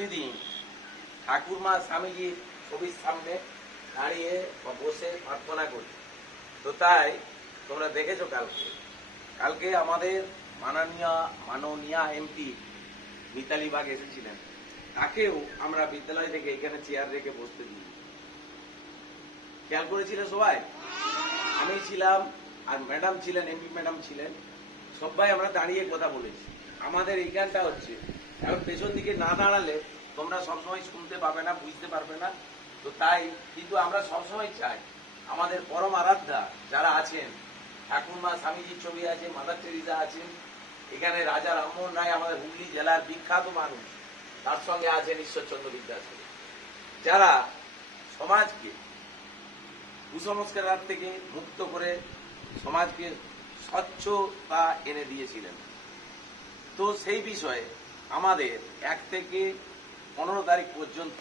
প্রতিদিন ঠাকুরমা স্বামীজির ছবির সামনে দাঁড়িয়ে বসে প্রার্থনা করি। তো তাই তোমরা দেখেছ কালকে। কালকে আমাদের মাননীয়, মাননীয়া এমপি মিতালি বাগ এসেছিলেন। তাকেও আমরা বিদ্যালয় থেকে এখানে চেয়ার রেখে বসতে দিই। খেয়াল করেছিলে সবাই? আমি ছিলাম আর ম্যাডাম ছিলেন এমপি ম্যাডাম ছিলেন। সবাই আমরা দাঁড়িয়ে কথা বলেছি। আমাদের এইখানটা হচ্ছে এখন পেছন দিকে না দাঁড়ালে তোমরা সবসময় শুনতে পাবে না, বুঝতে পারবে না। তো তাই কিন্তু আমরা সবসময় চাই আমাদের পরম আরাধ্যা যারা আছেন, ঠাকুরমা স্বামীজির ছবি আছে, মাদার টেরিজা আছেন, এখানে রাজা রামমোহন রায় আমাদের হুগলি জেলার বিখ্যাত মানুষ, তার সঙ্গে আছেন ঈশ্বরচন্দ্র বিদ্যাসাগর। যারা সমাজকে কুসংস্কার থেকে মুক্ত করে সমাজকে স্বচ্ছতা এনে দিয়েছিলেন। তো সেই বিষয়ে আমাদের এক থেকে পনেরো তারিখ পর্যন্ত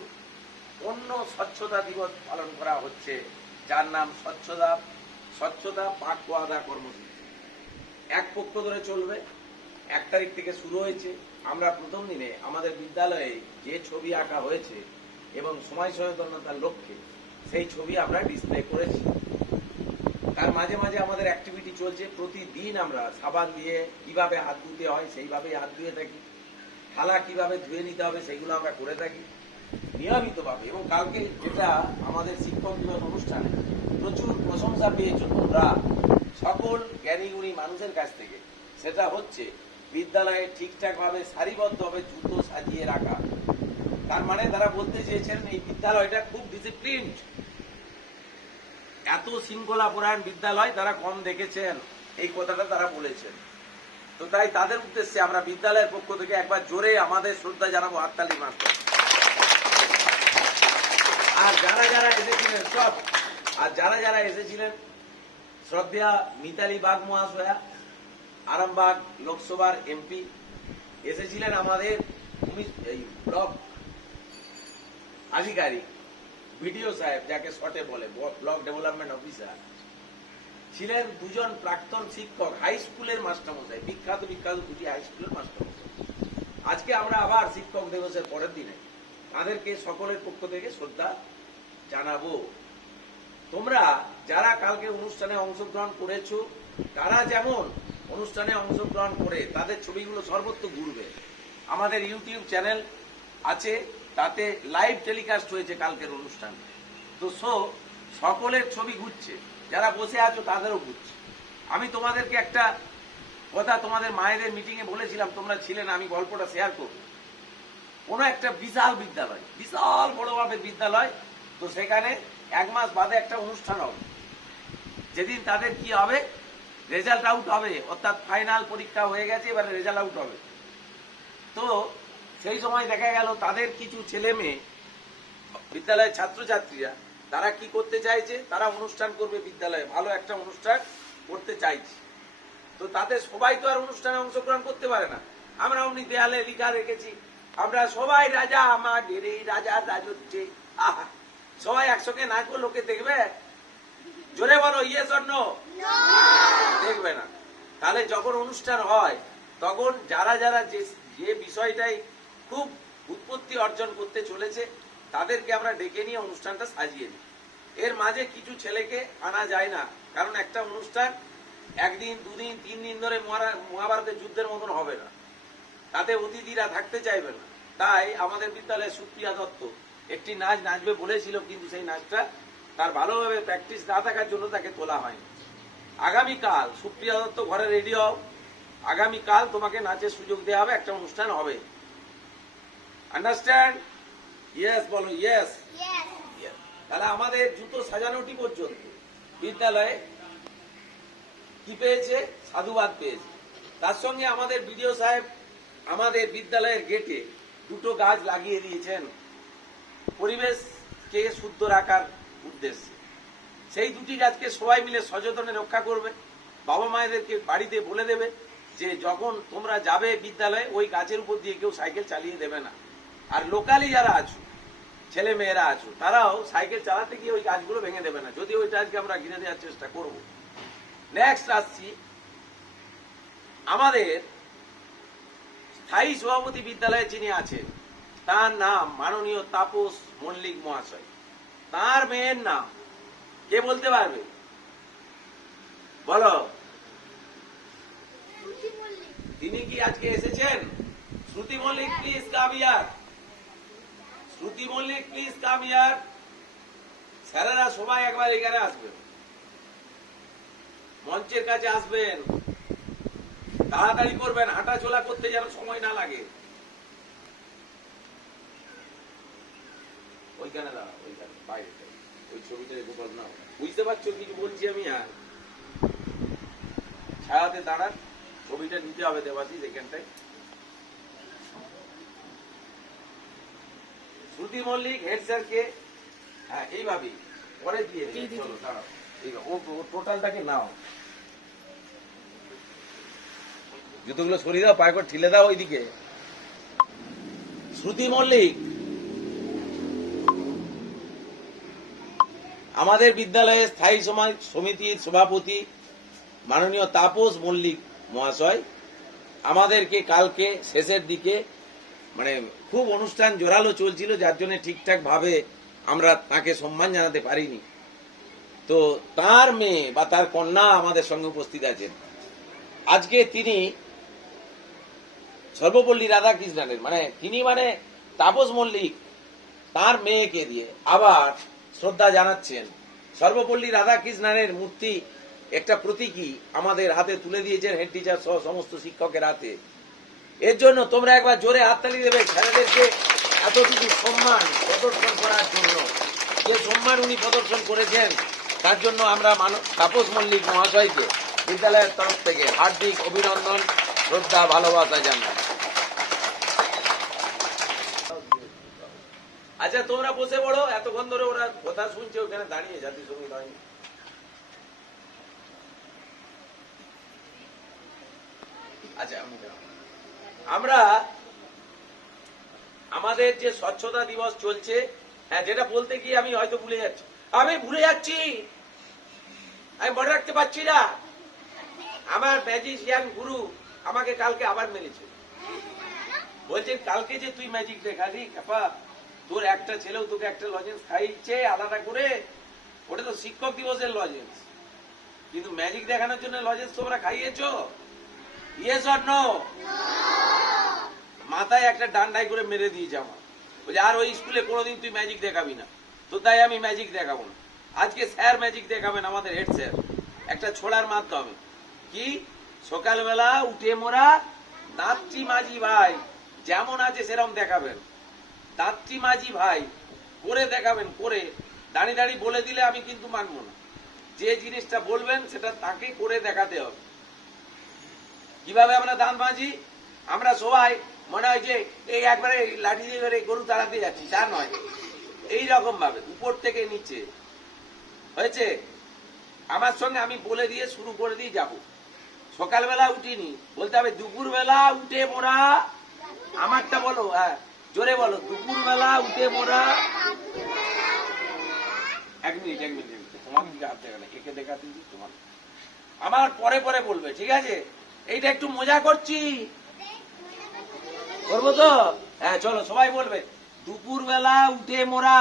অন্য স্বচ্ছতা দিবস পালন করা হচ্ছে, যার নাম স্বচ্ছতা স্বচ্ছতা পাক কোয়াদা কর্মসূচি। এক পক্ষ ধরে চলবে, এক তারিখ থেকে শুরু হয়েছে। আমরা প্রথম দিনে আমাদের বিদ্যালয়ে যে ছবি আঁকা হয়েছে এবং সময় সচেতনতার লক্ষ্যে সেই ছবি আমরা ডিসপ্লে করেছি। তার মাঝে মাঝে আমাদের অ্যাক্টিভিটি চলছে। প্রতিদিন আমরা সাবান দিয়ে কীভাবে হাত ধুতে হয় সেইভাবেই হাত ধুয়ে থাকি। থালা কীভাবে ধুয়ে নিতে হবে সেগুলো আমরা করে থাকি, নিয়মিতভাবে। এবং কালকে যেটা আমাদের শিক্ষক দিবস অনুষ্ঠানে প্রচুর প্রশংসা পেয়েছ তোমরা, সকল জ্ঞানীগুণী মানুষের কাছ থেকে, সেটা হচ্ছে বিদ্যালয়ে ঠিকঠাকভাবে সারিবদ্ধভাবে জুতো সাজিয়ে রাখা। তার মানে তারা বলতে চেয়েছেন এই বিদ্যালয়টা খুব ডিসিপ্লিনড এত শৃঙ্খলা পরায়ণ বিদ্যালয় তারা কম দেখেছেন, এই কথাটা তারা বলেছেন। তো তাই তাদের উদ্দেশ্যে আমরা বিদ্যালয়ের পক্ষ থেকে একবার জোরে আমাদের শ্রদ্ধা জানাব হাততালি মাস্টার আর যারা যারা এসেছিলেন, সব, আর যারা যারা এসেছিলেন শ্রদ্ধা মিতালি বাগ মহাশয়া, আরামবাগ লোকসভার এমপি, এসেছিলেন আমাদের এই ব্লক আধিকারিক, বিডিও সাহেব, যাকে শর্টে বলে, ব্লক ডেভেলপমেন্ট অফিসার। ছিলেন দুজন প্রাক্তন শিক্ষক হাই স্কুলের মাস্টারমশাই, বিখ্যাত বিখ্যাত দুটি হাই স্কুলের মাস্টারমশাই। আজকে আমরা আবার শিক্ষক দিবসের পরের দিনে তাদেরকে সকলের পক্ষ থেকে শ্রদ্ধা জানাব। তোমরা যারা কালকে অনুষ্ঠানে অংশগ্রহণ করেছ, তারা যেমন অনুষ্ঠানে অংশগ্রহণ করে তাদের ছবিগুলো সর্বত্র ঘুরবে। আমাদের ইউটিউব চ্যানেল আছে, তাতে লাইভ টেলিকাস্ট হয়েছে কালকের অনুষ্ঠান তো সো, সকলের ছবি ঘুরছে। যারা বসে আছো তাদেরও ঘুরছে আমি তোমাদেরকে একটা কথা তোমাদের মায়েদের মিটিংয়ে বলেছিলাম, তোমরা ছিলেন আমি গল্পটা শেয়ার করব। কোনো একটা বিশাল বিদ্যালয়, বিশাল বড় মাপের বিদ্যালয়, তো সেখানে এক মাস বাদে একটা অনুষ্ঠান হবে। যেদিন তাদের কি হবে? রেজাল্ট আউট হবে, অর্থাৎ ফাইনাল পরীক্ষা হয়ে গেছে, এবারে রেজাল্ট আউট হবে। তো সেই সময় দেখা গেল তাদের কিছু ছেলে মেয়ে, বিদ্যালয়ের ছাত্রছাত্রীরা তারা কি করতে চাইছে? তারা অনুষ্ঠান করবে বিদ্যালয়ে। ভালো একটা অনুষ্ঠান করতে চাইছে। তো তাদের সবাই তো আর অনুষ্ঠানে অংশগ্রহণ করতে পারে না। আমরা উনি দেয়ালে লিখা রেখেছি আমরা সবাই রাজা আমার এই রাজার রাজত্বে। আহা সবাই একসঙ্গে না নাচবো লোকে দেখবে? জোরে বলো ইয়ে স্বর্ণ? দেখবে না। তাহলে যখন অনুষ্ঠান হয় তখন যারা যারা যে যে বিষয়টাই খুব উৎপত্তি অর্জন করতে চলেছে তাদেরকে আমরা ডেকে নিয়ে অনুষ্ঠানটা সাজিয়ে দিই। এর মাঝে কিছু ছেলেকে আনা যায় না, কারণ একটা অনুষ্ঠান একদিন, দুদিন, তিন দিন ধরে মহাভারতের যুদ্ধের মতন হবে না। তাতে অতিথিরা থাকতে চাইবে না। তাই আমাদের বিদ্যালয়ে সুপ্রিয়া দত্ত একটি নাচ নাচবে বলেছিল, কিন্তু সেই নাচটা তার ভালোভাবে প্র্যাকটিস না থাকার জন্য তাকে তোলা হয়নি। আগামীকাল, সুপ্রিয়া দত্ত ঘরে রেডি হও। আগামীকাল তোমাকে নাচের সুযোগ দেওয়া হবে, একটা অনুষ্ঠান হবে। আন্ডারস্ট্যান্ড? ইয়েস বলো ইয়েস তাহলে আমাদের জুতো সাজানোটি পর্যন্ত। বিদ্যালয়ে কি পেয়েছে? সাধুবাদ পেয়েছে। তার সঙ্গে আমাদের বিডিও সাহেব আমাদের বিদ্যালয়ের গেটে দুটো গাছ লাগিয়ে দিয়েছেন। পরিবেশকে শুদ্ধ রাখার উদ্দেশ্যে। সেই দুটি গাছকে সবাই মিলে সচেতনে রক্ষা করবে। বাবা মায়েদেরকে বাড়িতে বলে দেবে যে যখন তোমরা যাবে বিদ্যালয়ে ওই গাছের উপর দিয়ে কেউ সাইকেল চালিয়ে দেবে না। আর লোকালি যারা আছো ছেলে মেয়েরা আছো তারাও সাইকেল চালাতে গিয়ে ওই গাছগুলো ভেঙে দেবে না। যদি ওইটা আজকে আমরা ঘিরে দেওয়ার চেষ্টা করব। নেক্সট আসছি। আমাদের স্থায়ী সভাপতি বিদ্যালয়ে যিনি আছেন তার নাম মাননীয় তাপস মল্লিক মহাশয়। তার মেয়ের নাম কে বলতে পারবে? বলো। তিনি কি আজকে এসেছেন? Shruti Mallick please come here Shruti Mallick please come here স্যারেরা সবাই একবার এখানে আসবেন। মঞ্চের কাছে আসবেন। তাড়াতাড়ি করবেন হাঁটা চলা করতে যেন সময় না লাগে। ওইখানে দাঁড়া ওইখানে বাইরে ওই ছবিটা গোপাল না, বুঝতে পারছ কিছু বলছি আমি আর? ছায়াতে দাঁড়ান, ছবিটা নিতে হবে দেবাশিস এখানটায়। শ্রুতি মল্লিক হেড স্যারকে হ্যাঁ এইভাবেই। পরে দিয়ে চলো দাঁড়াও। ও ও টোটালটাকে নাও। জুতোগুলো সরিয়ে দাও পায়ে করে ঠিলে দাও ওইদিকে। শ্রুতি মল্লিক! আমাদের বিদ্যালয়ের স্থায়ী সমাজ সমিতির সভাপতি মাননীয় তাপস মল্লিক মহাশয় আমাদেরকে কালকে শেষের দিকে মানে খুব অনুষ্ঠান জোরালো চলছিল, যার জন্য ঠিকঠাক ভাবে আমরা তাকে সম্মান জানাতে পারিনি। তো তার মেয়ে বা তার কন্যা আমাদের সঙ্গে উপস্থিত আছেন। আজকে তিনি সর্বপল্লী রাধাকৃষ্ণনের মানে তিনি মানে তাপস মল্লিক, তার মেয়েকে দিয়ে আবার শ্রদ্ধা জানাচ্ছেন। সর্বপল্লী রাধাকৃষ্ণনের মূর্তি একটা প্রতীকী আমাদের হাতে তুলে দিয়েছেন হেড টিচার সহ সমস্ত শিক্ষকের হাতে। এর জন্য তোমরা একবার জোরে হাততালি দেবে ছেলেদেরকে এতটুকু সম্মান প্রদর্শন করার জন্য। যে সম্মান উনি প্রদর্শন করেছেন, তার জন্য আমরা তাপস মল্লিক মহাশয়কে বিদ্যালয়ের তরফ থেকে হার্দিক অভিনন্দন, শ্রদ্ধা, ভালোবাসা জানাই। আচ্ছা তোমরা বসে পড়ো, এতক্ষণ ধরে ওরা কথা শুনছে, ওখানে দাঁড়িয়ে জাতি সংগীত হয়নি। আচ্ছা। আমরা আমাদের যে স্বচ্ছতা দিবস চলছে হ্যাঁ যেটা বলতে গিয়ে আমি হয়তো ভুলে যাচ্ছি। আমি ভুলে যাচ্ছি। আমি মনে রাখতে পারছি না। আমার ম্যাজিশিয়ান গুরু আমাকে কালকে আবার মেরেছে। বলছে, কালকে যে তুই ম্যাজিক দেখালি কাপা তোর একটা ছেলেও তোকে একটা লজেন্স খাইছে আলাদা করে। ওটা তো শিক্ষক দিবসের লজেন্স কিন্তু ম্যাজিক দেখানোর জন্য লজেন্স তোমরা খাইয়েছো? Yes or no. মাথায় একটা ডান্ডাই করে মেরে দিয়ে আমার। বলছে আর ওই স্কুলে কোনোদিন তুই ম্যাজিক দেখাবি না। তো তাই আমি ম্যাজিক দেখাবো না। আজকে স্যার ম্যাজিক দেখাবেন আমাদের হেড স্যার একটা ছোড়ার মাধ্যমে। কি? সকালবেলা উঠে মোরা দাঁতটি মাঝি ভাই যেমন আছে সেরকম দেখাবেন। দাঁতটি মাঝি ভাই করে দেখাবেন করে। দাঁড়িয়ে দাঁড়িয়ে বলে দিলে আমি কিন্তু মানবো না। যে জিনিসটা বলবেন সেটা তাকে করে দেখাতে হবে। কীভাবে আমরা দান মাঝি আমরা সবাই মনে হয় যে এই একবারে লাঠি দিয়ে গরু তাড়াতে যাচ্ছি, তা নয়। এই রকম ভাবে উপর থেকে নিচে। হয়েছে? আমার সঙ্গে আমি বলে দিয়ে শুরু করে দিয়ে যাব। সকালবেলা উঠিনি, বলতে হবে দুপুরবেলা উঠে মোরা, আমারটা বলো হ্যাঁ জোরে বলো, দুপুরবেলা উঠে মোরা। এক মিনিট এক মিনিট। তোমার দিকে হাত দেখা একে দেখাতে দিই তোমার আমার পরে পরে বলবে, ঠিক আছে? এইটা একটু মজা করছি। করব তো? হ্যাঁ চলো, সবাই বলবে দুপুর বেলা উঠে মোরা।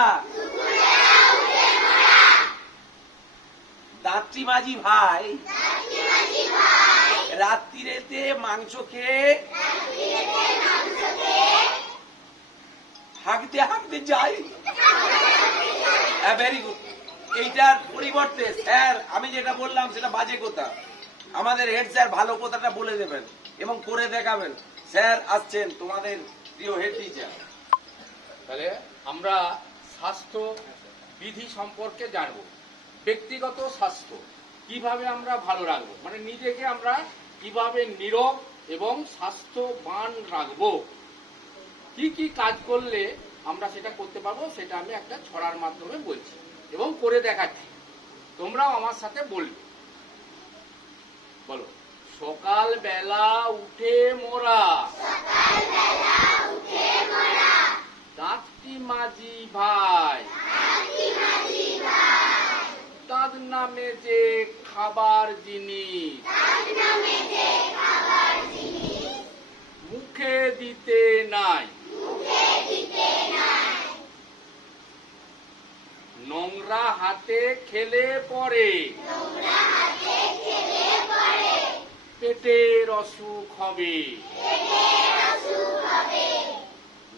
দাত্রী মাঝি ভাই। রাত্রিরেতে মাংস খেয়ে হাঁকতে হাঁকতে যাই। ভেরি গুড এইটার পরিবর্তে, স্যার, আমি যেটা বললাম, সেটা বাজে কথা। আমাদের হেড স্যার ভালো কথাটা বলে দেবেন এবং করে দেখাবেন। স্যার আসছেন তোমাদের প্রিয় হেড টিচার তাহলে আমরা স্বাস্থ্য বিধি সম্পর্কে জানব। ব্যক্তিগত স্বাস্থ্য, কীভাবে আমরা ভালো রাখব? মানে নিজেকে আমরা কীভাবে নীরব এবং স্বাস্থ্যবান রাখব? কি কি কাজ করলে আমরা সেটা করতে পারব সেটা আমি একটা ছড়ার মাধ্যমে বলছি এবং করে দেখাচ্ছি। তোমরাও আমার সাথে বলবে। বলো। সকাল বেলা উঠে মোরা। দাঁতটি মাঝি ভাই। তার নামে যে খাবার জিনিস। মুখে দিতে নাই। নোংরা হাতে খেলে পরে। পেটের অসুখ হবে।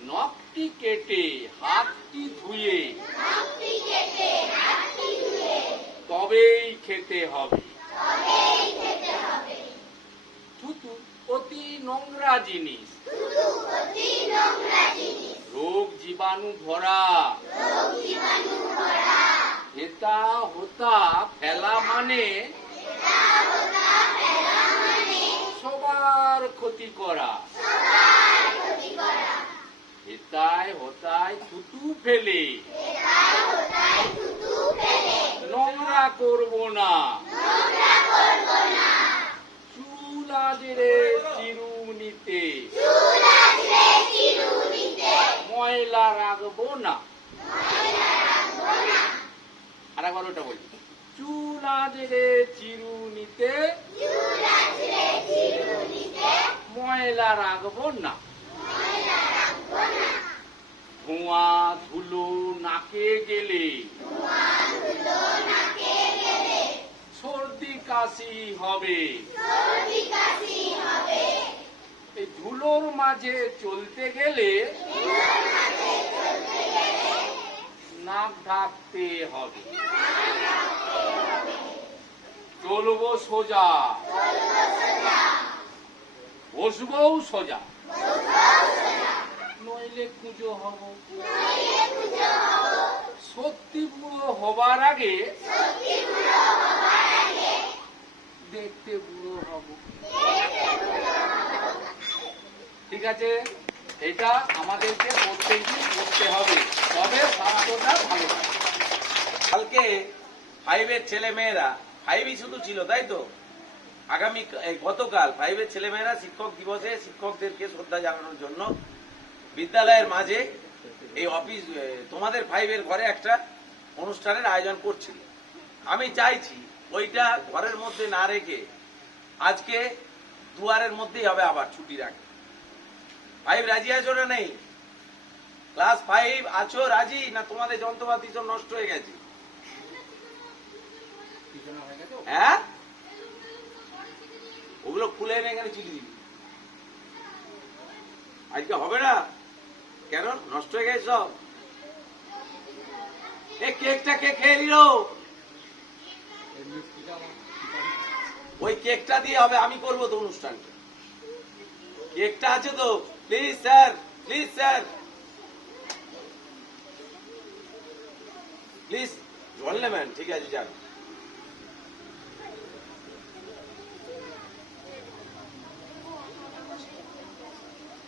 নখটি কেটে হাতটি ধুয়ে। তবেই খেতে হবে। থুতু অতি নোংরা জিনিস। রোগ জীবাণু ভরা। হেতা হোতা ফেলা মানে সবার ক্ষতি করা। হেতায় হোতায় থুতু ফেলে। নোংরা করব না। চুল আজরে চিরুনিতে ময়লা রাখব না। আর একবার ওটা বলি। চুল আজরে চিরুনিতে ময়লা রাখব না। ধোঁয়া ধুলো নাকে গেলে সর্দি কাশি হবে। এই ধুলোর মাঝে চলতে গেলে নাক ঢাকতে হবে। চলবো সোজা। বসবো সোজা। নইলে পুজো হব। সত্যি বুড়ো হবার আগে দেখতে বুড়ো হব। ঠিক আছে? এটা আমাদেরকে প্রত্যেকদিন করতে হবে। তবে স্বাস্থ্যটা ভালো কালকে ফাইভের ছেলে মেয়েরা ফাইভই শুধু ছিল, তাই তো? আগামী গতকাল ফাইভের ছেলেমেয়েরা শিক্ষক দিবসে শিক্ষকদেরকে শ্রদ্ধা জানানোর জন্য বিদ্যালয়ের মাঝে এই অফিস তোমাদের ফাইভের ঘরে একটা অনুষ্ঠানের আয়োজন করছিল। আমি চাইছি ওইটা ঘরের মধ্যে না রেখে আজকে দুয়ারের মধ্যেই হবে আবার ছুটি রাখে ফাইভ রাজি আছো না নেই? ক্লাস ফাইভ আছো রাজি? না তোমাদের যন্ত্রপাতি সব নষ্ট হয়ে গেছে? হ্যাঁ? ওগুলো খুলে এনে এখানে চিলি দিবি। আজকে হবে না? কেন? নষ্ট হয়ে গেছে সব। এ কেকটা কে খেয়ে নিল? ওই কেকটা দিয়ে হবে, আমি করব তো অনুষ্ঠানটা। কেকটা আছে তো? Please sir please sir. Please, জল নেবেন ঠিক আছে যান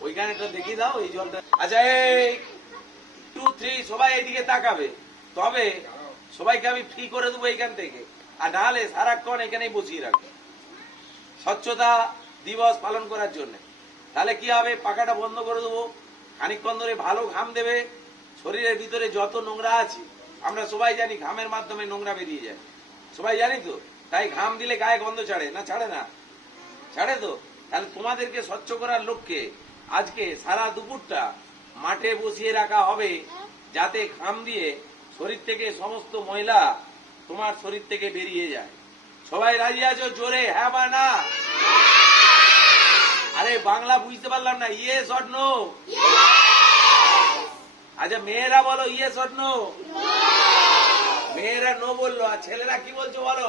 ওইখানে একটা দেখিয়ে দাও, এই জলটা। আচ্ছা এই টু থ্রি সবাই এইদিকে তাকাবে। তবে সবাইকে আমি ফ্রি করে দেবো এইখান থেকে। আর নাহলে সারাক্ষণ এখানেই বসিয়ে রাখব। স্বচ্ছতা দিবস পালন করার জন্য। তাহলে কি হবে? পাখাটা বন্ধ করে দেবো। খানিকক্ষণ ধরে ভালো ঘাম দেবে। শরীরের ভিতরে যত নোংরা আছে, আমরা সবাই জানি ঘামের মাধ্যমে নোংরা বেরিয়ে যায়। সবাই জানি তো? তাই ঘাম দিলে গায়ে গন্ধ ছাড়ে। না ছাড়ে না? ছাড়ে তো? তাহলে তোমাদেরকে স্বচ্ছ করার লক্ষ্যে আজকে সারা দুপুরটা মাঠে বসিয়ে রাখা হবে যাতে খাম দিয়ে শরীর থেকে সমস্ত ময়লা তোমার শরীর থেকে বেরিয়ে যায়। সবাই রাজি আছো? জোরে হ্যাঁ বা না? আরে বাংলা বুঝতে পারলাম না। ইয়ে অর নো আচ্ছা মেয়েরা বলো ইয়ে অর নো মেয়েরা নো বলল। আর ছেলেরা কি বলছো বলো?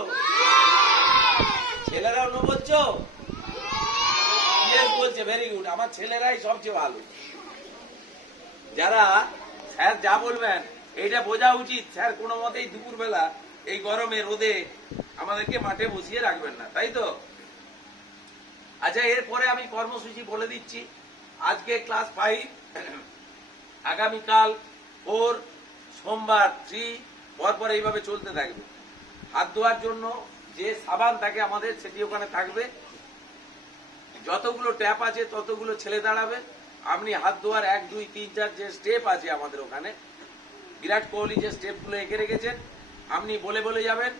ছেলেরাও নো বলছো? আমার ছেলেরাই সবচেয়ে ভালো। যারা, স্যার, যা বলবেন, এইটা বোঝা উচিত। স্যার, কোনো মতেই দুপুরবেলা এই গরমে রোদে আমাদেরকে মাঠে বসিয়ে রাখবেন না, তাই তো? আচ্ছা এরপরে আমি কর্মসূচি বলে দিচ্ছি। আজকে ক্লাস ফাইভ, আগামীকাল ফোর সোমবার থ্রি পরপর এইভাবে চলতে থাকবে। হাত ধোয়ার জন্য যে সাবান থাকে আমাদের, সেটি ওখানে থাকবে। যতগুলো ট্যাপ আছে, ততগুলো ছেলে দাঁড়াবে। আপনি হাত ধোয়ার এক, দুই, তিন, চার যে স্টেপ আছে আমাদের ওখানে, বিরাট কোহলি যে স্টেপগুলো এঁকে রেখেছেন, আপনি বলে বলে যাবেন,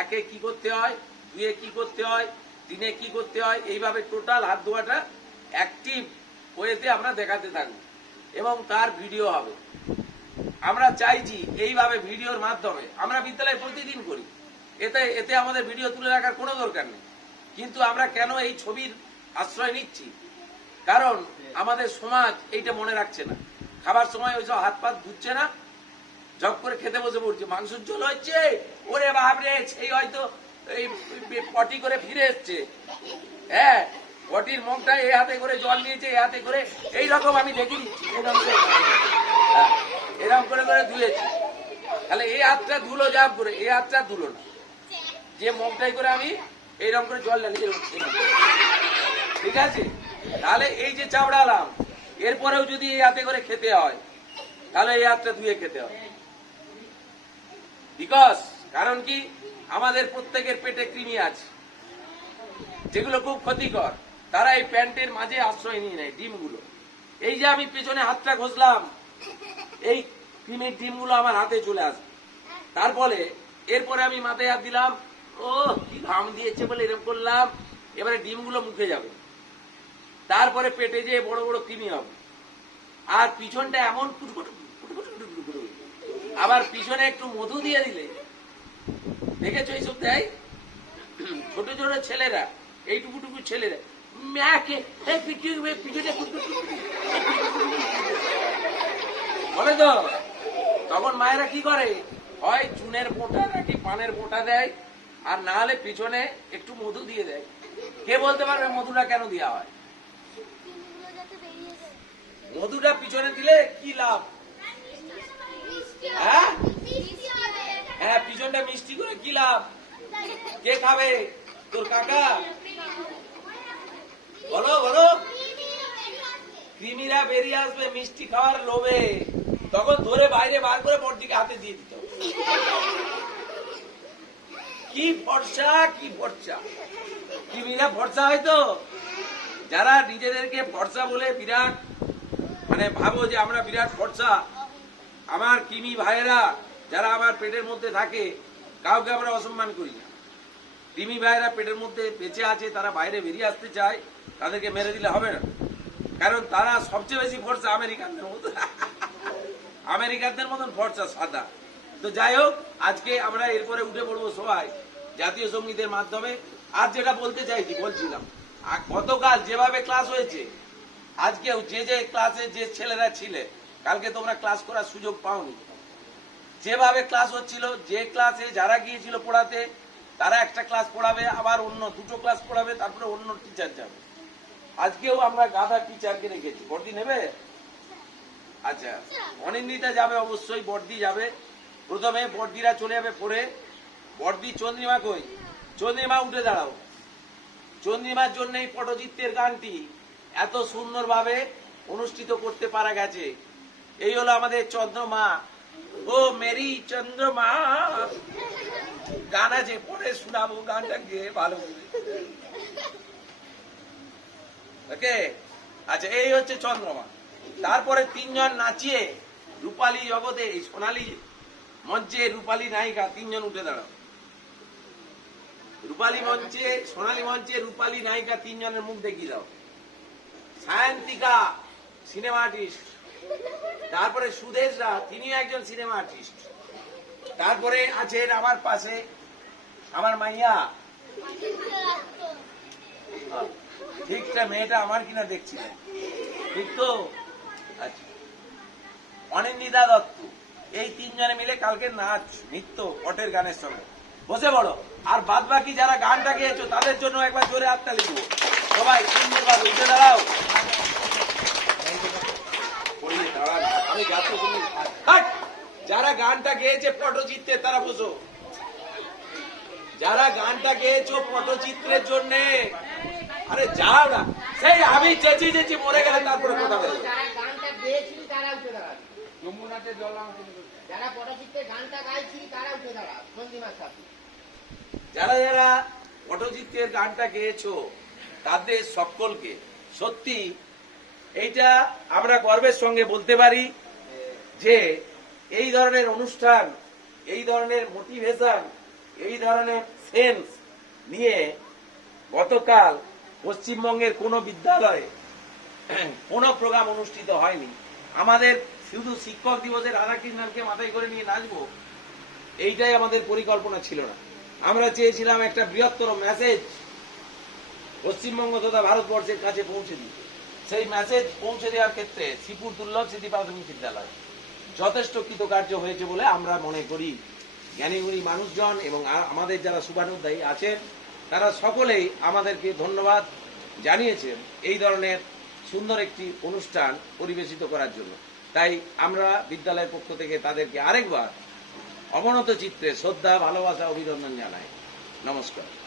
একে কি করতে হয়, দুয়ে কি করতে হয়, তিনে কি করতে হয়, এইভাবে টোটাল হাত ধোয়াটা অ্যাক্টিভ ওয়েতে আমরা দেখাতে থাকব। এবং তার ভিডিও হবে। আমরা চাইছি এইভাবে ভিডিওর মাধ্যমে, আমরা বিদ্যালয়ে প্রতিদিন করি। এতে এতে আমাদের ভিডিও তুলে রাখার কোনো দরকার নেই। কিন্তু আমরা কেন এই ছবির আশ্রয় নিচ্ছি। কারণ আমাদের সমাজ এইটা মনে রাখছে না। খাবার সময় ওই সব হাত পাত ধুচ্ছে না। জব করে খেতে বসে পড়ছে। মাংসের ঝোল হচ্ছে। ওরে বাপরে সেই হয়তো এই পটি করে ফিরে এসছে। হ্যাঁ পটির মুখটা এই হাতে করে জল নিয়েছে এই হাতে করে এই রকম আমি দেখি হ্যাঁ, এরকম করে করে ধুয়েছি। তাহলে এই হাতটা ধুলো যা করে এই হাতটা ধুলো না। যে মুখটাই করে আমি এইরকম করে জল এরকম। ঠিক আছে? তাহলে এই যে চাবড়ালাম এরপরেও যদি এই হাতে করে খেতে হয়, তাহলে এই হাতটা ধুয়ে খেতে হয়। বিকজ কারণ কি? আমাদের প্রত্যেকের পেটে কৃমি আছে, যেগুলো খুব ক্ষতিকর। তারা এই প্যান্টের মাঝে আশ্রয় নিয়ে নেয় ডিমগুলো। এই যে আমি পেছনে হাতটা ঘষলাম, এই ক্রিমের ডিমগুলো আমার হাতে চলে আসবে। তারপরে এরপরে আমি মাথায় হাত দিলাম ও কি ঘাম দিয়েছে বলে এরকম করলাম, এবারে ডিমগুলো মুখে যাবে। তারপরে পেটে যে বড় বড় কৃমি হবে। আর পিছনটা এমন। আবার পিছনে একটু মধু দিয়ে দিলে। দেখেছ এইসব দেয়? ছোট ছোট ছেলেরা এইটুকুটুকু ছেলেরা, ম্যাকে এই পিছনে পিছনে কুটকুট কুটকুট। বলে তো, তখন মায়েরা কি করে? হয় চুনের মোটা নাকি পানের মোটা দেয়? আর না হলে পিছনে একটু মধু দিয়ে দেয়। কে বলতে পারবে মধুটা কেন দেওয়া হয় ক্রিমিগুলো যাতে বেরিয়ে যায় মধুটা পিছনে দিলে কি লাভ? হ্যাঁ? হ্যাঁ পিছনটা মিষ্টি করে কি লাভ? কে খাবে? তোর কাকা? বলো বলো। কৃমিরা বেরিয়ে আসবে মিষ্টি খাওয়ার লোভে। তখন ধরে বাইরে বার করে বড়দিকে হাতে দিয়ে দিত কি ভরসা কি ভরসা? কৃমিরা ভরসা হয়তো যারা নিজেদেরকে ভরসা বলে বিরাট মানে ভাবো যে আমরা বিরাট ভরসা আমার কিমি ভাইয়েরা, যারা আমার পেটের মধ্যে থাকে, কাউকে আমরা অসম্মান করি না। তিমি ভাইয়েরা পেটের মধ্যে বেঁচে আছে, তারা বাইরে বেরিয়ে আসতে চায়, তাদেরকে মেরে দিলে হবে না। কারণ তারা সবচেয়ে বেশি ফর্সা আমেরিকানদের মতো। আমেরিকানদের মতন ফর্সা, সাদা। তো যাই হোক, আজকে আমরা এরপরে উঠে পড়ব সবাই জাতীয় সঙ্গীতের মাধ্যমে। আর যেটা বলতে চাইছি, বলছিলাম গতকাল যেভাবে ক্লাস হয়েছে আজকেও যে যে ক্লাসে যে ছেলেরা ছিলে, কালকে তোমরা ক্লাস করার সুযোগ পাওনি। যেভাবে ক্লাস হচ্ছিল, যে ক্লাসে যারা গিয়েছিল পড়াতে, তারা একটা ক্লাস পড়াবে, আবার অন্য দুটো ক্লাস পড়াবে, তারপরে অন্য টিচার যাবে। আজকেও আমরা গাধা টিচারকে রেখেছি। বর্দি নেবে? আচ্ছা অনিন্দিতা যাবে অবশ্যই বর্দি যাবে। প্রথমে বর্দিরা চলে যাবে পড়ে। বর্দি চন্দ্রিমা কই? চন্দ্রিমা উঠে দাঁড়াও। চন্দ্রিমার জন্য এই পটচিত্রের গানটি এত সুন্দরভাবে অনুষ্ঠিত করতে পারা গেছে। এই হলো আমাদের চন্দ্রমা। ও মেরি চন্দ্রমা। গান আছে পরে শোনাবো, গানটা গিয়ে ভালো ওকে? আচ্ছা এই হচ্ছে চন্দ্রমা। তারপরে তিনজন নাচিয়ে রূপালী জগতে, এই সোনালী মঞ্চে রূপালী নায়িকা, তিনজন উঠে দাঁড়াও। রূপালী মঞ্চে, সোনালী মঞ্চে রূপালী নায়িকা, তিনজনের মুখ দেখিয়ে দাও। সায়ন্তিকা সিনেমা আর্টিস্ট তারপরে সুদেশরা তিনিও একজন সিনেমা আর্টিস্ট তারপরে আছেন আমার পাশে আমার মাইয়া। ঠিকটা মেয়েটা আমার কিনা দেখছি ঠিক তো? আচ্ছা। অনিন্দিতা দত্ত, এই তিনজনে মিলে কালকে নাচ, নৃত্য পটের গানের সঙ্গে। বসে বড় আর বাদ বাকি যারা গানটা গেয়েছো, তাদের জন্য একবার জোরে হাততালি দিব সবাই সুন্দরভাবে উঠে দাঁড়াও। যারা গানটা গেয়েছে ফটো পটচিত্রে তারা বসো যারা গানটা গেয়েছো পটচিত্রের জন্য আরে যাও না। সেই আমি চেঁচি চেঁচি মরে গেলে তারপরে কথা বলব। যারা যারা পটচিত্রে গানটা গাইছি তারা উঠে দাঁড়াবে যারা যারা পটচিত্রের গানটা গেয়েছো তাদের সকলকে। সত্যি, এইটা আমরা গর্বের সঙ্গে বলতে পারি যে, এই ধরনের অনুষ্ঠান, এই ধরনের মোটিভেশন এই ধরনের সেন্স নিয়ে গতকাল পশ্চিমবঙ্গের কোনো বিদ্যালয়ে কোনো প্রোগ্রাম অনুষ্ঠিত হয়নি। আমাদের শুধু শিক্ষক দিবসে রাধাকৃষ্ণনকে মাথায় করে নিয়ে নাচবো, এইটাই আমাদের পরিকল্পনা ছিল না। আমরা চেয়েছিলাম একটা বৃহত্তর মেসেজ পশ্চিমবঙ্গ তথা ভারতবর্ষের কাছে পৌঁছে দিতে। সেই মেসেজ পৌঁছে দেওয়ার ক্ষেত্রে শ্রীপুর দুর্লভ স্মৃতি প্রাথমিক বিদ্যালয়। যথেষ্ট কৃতকার্য হয়েছে বলে আমরা মনে করি। জ্ঞানীগুণী মানুষজন এবং আমাদের যারা শুভানুদ্দায়ী আছেন, তারা সকলেই আমাদেরকে ধন্যবাদ জানিয়েছেন এই ধরনের সুন্দর একটি অনুষ্ঠান পরিবেশিত করার জন্য। তাই আমরা বিদ্যালয়ের পক্ষ থেকে তাদেরকে আরেকবার অবনত চিত্রে শ্রদ্ধা, ভালোবাসা, অভিনন্দন জানাই। নমস্কার।